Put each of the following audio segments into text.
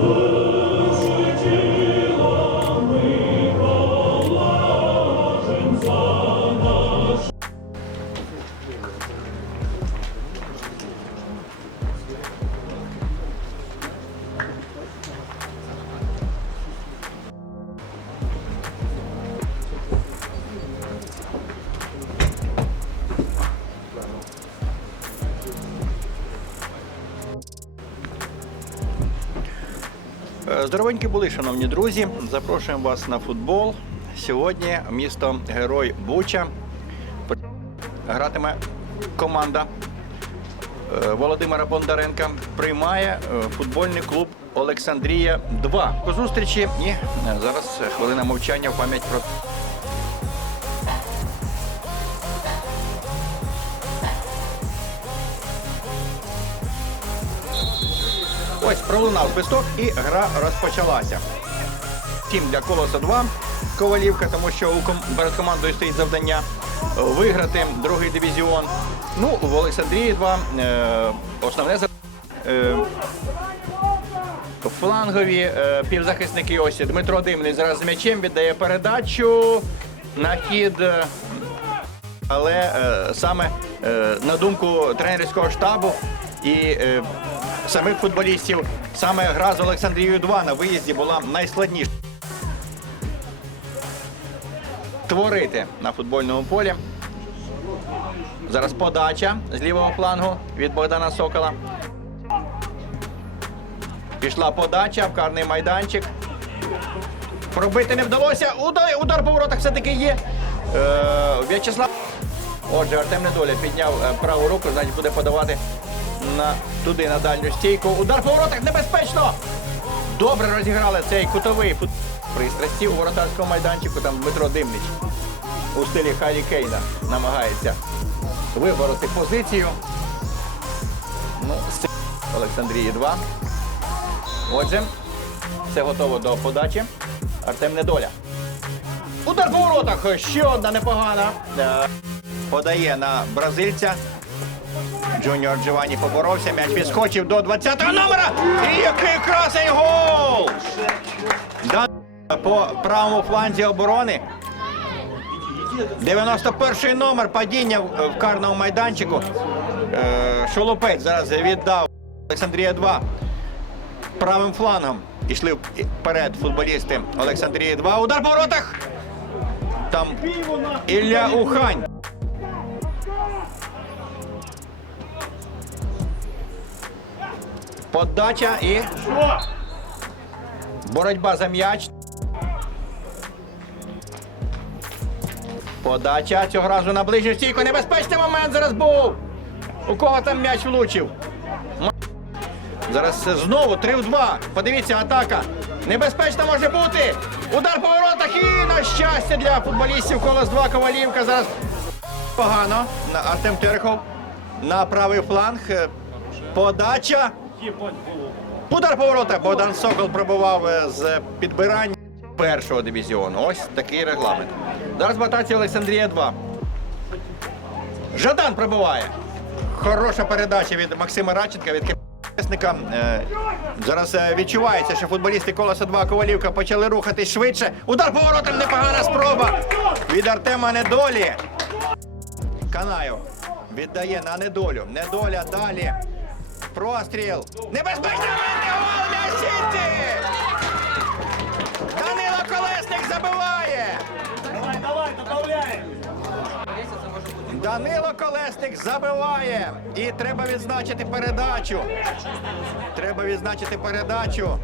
Е, Здоровенькі були, шановні друзі. Запрошуємо вас на футбол. Сьогодні місто Герой Буча. Гратиме команда е, Володимира Бондаренка. Приймає е, футбольний клуб Олександрія 2. По зустрічі і е, зараз хвилина мовчання в пам'ять про Ось пролунав свисток і гра розпочалася. Тім для колоса 2 Ковалівка, тому що у перед командою стоїть завдання виграти другий дивізіон. Ну, в Олександрії 2 е, основне. Е, флангові е, півзахисники ось Дмитро Димний зараз з м'ячем віддає передачу на хід. але е, саме е, на думку тренерського штабу і е, самих футболістів, саме гра з Олександрією 2 на виїзді була найскладніша. Творити на футбольному полі. Зараз подача з лівого флангу від Богдана Сокола. Пішла подача в карний майданчик. Пробити не вдалося. Удар, удар по воротах все-таки є. Е, В'ячеслав. Отже, Артем Недоля підняв е, праву руку, значить буде подавати на, туди на дальню стійку. Удар по воротах небезпечно! Добре розіграли цей кутовий фут... пристрасті у воротарському майданчику. Там Дмитро Димнич у стилі Харі Кейна намагається вибороти позицію. Ну, Олександрії 2. Отже, все готово до подачі. Артем Недоля. Удар по воротах. Ще одна непогана. Подає на бразильця. Джуніор Джованні поборовся. М'яч відскочив до 20-го номера. І який красень гол! По правому фланзі оборони. 91-й номер падіння в карному майданчику. Е, Шолопець зараз віддав Олександрія 2 правим флангом. Ішли вперед футболісти Олександрії 2. Удар по воротах. Там Ілля Ухань. Подача і боротьба за м'яч. Подача цього разу на ближню стійку. Небезпечний момент зараз був. У кого там м'яч влучив? Зараз знову 3 в 2. Подивіться, атака. Небезпечно може бути. Удар по воротах і на щастя для футболістів колос 2 Ковалівка. Зараз погано. Артем Терехов на правий фланг. Подача. Удар по воротах. Богдан Сокол пробував е, з підбирання першого дивізіону. Ось такий регламент. Зараз в атаці Олександрія 2. Жадан пробиває. Хороша передача від Максима Радченка, від Кисника. Зараз е, відчувається, що футболісти колоса 2 Ковалівка почали рухатись швидше. Удар по воротам, непогана спроба від Артема Недолі. Канаєв віддає на недолю. Недоля далі. Простріл. Небезпечний момент, і гол м'яч сітці! Данило Колесник забиває. Давай, давай, добавляем. Данило Колесник забиває. І треба відзначити передачу. Треба відзначити передачу.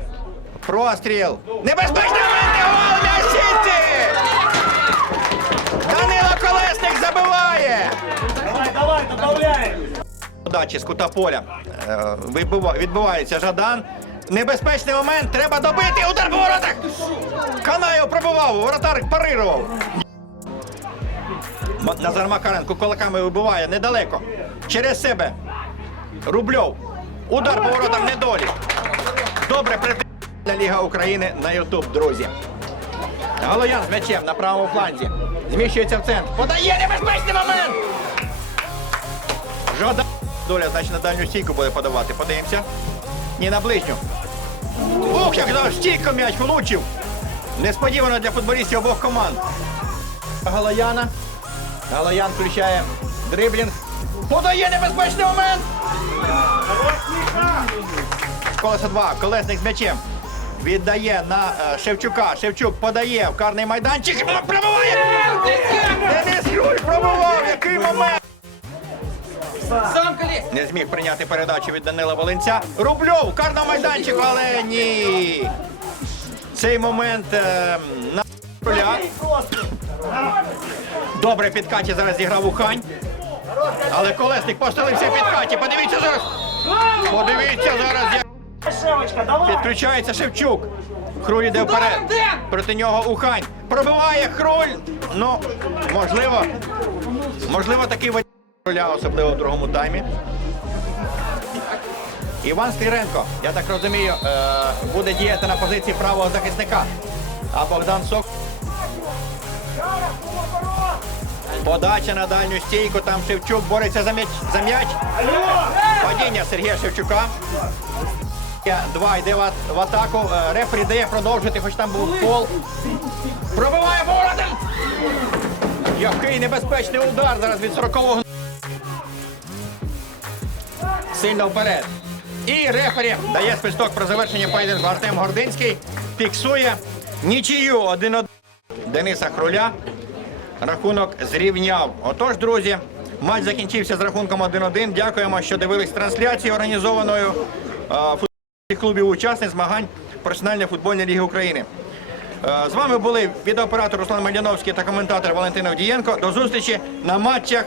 Простріл. Небезпечний момент, і гол м'яч сітці! Подачі з кута поля. Е, Відбувається Жадан. Небезпечний момент. Треба добити. Удар по воротах. Канаєв пробивав. Воротар парирував. Назар Макаренко кулаками вибиває недалеко. Через себе. Рубльов. Удар по воротам недолі. Добре притримав Ліга України на Ютуб, друзі. Галоян з м'ячем на правому фланзі. Зміщується в центр. Подає небезпечний момент. Жода. Доля, значить, на дальню стійку буде подавати. Подивимося. Ні, на ближню. Ух, як за стійко м'яч влучив. Несподівано для футболістів обох команд. Галояна. Галоян включає дриблінг. Подає небезпечний момент. Колеса 2. Колесник з м'ячем. Віддає на е, Шевчука. Шевчук подає в карний майданчик. О, Пробиває! Денис Хруль пробував! Який момент! Не зміг прийняти передачу від Данила Волинця. Рубльов, карна майданчику, але ні. Цей момент е, на руля. Добре підкаті зараз зіграв Ухань. Але колесник постелився в підкаті. Подивіться зараз. Подивіться зараз, як підключається Шевчук. Хруль іде вперед. Проти нього Ухань. Пробиває Хруль. Ну, можливо, можливо, такий руля, особливо в другому таймі. Іван Скліренко, я так розумію, е, буде діяти на позиції правого захисника. А Богдан Сок. Подача на дальню стійку. Там Шевчук бореться за м'яч. За м'яч. Падіння Сергія Шевчука. Два йде в атаку. Е, Рефері дає продовжити, хоч там був фол. Пробиває Бородин! Який небезпечний удар зараз від 40-го. Сильно вперед. І рефері дає свисток про завершення поєдинку. Артем Гординський фіксує нічию 1-1 Дениса Хруля. Рахунок зрівняв. Отож, друзі, матч закінчився з рахунком 1-1. Дякуємо, що дивились трансляцію організованою футбольних клубів учасниць змагань професіональної футбольної ліги України. Е, З вами були відеооператор Руслан Мельяновський та коментатор Валентин Авдієнко. До зустрічі на матчах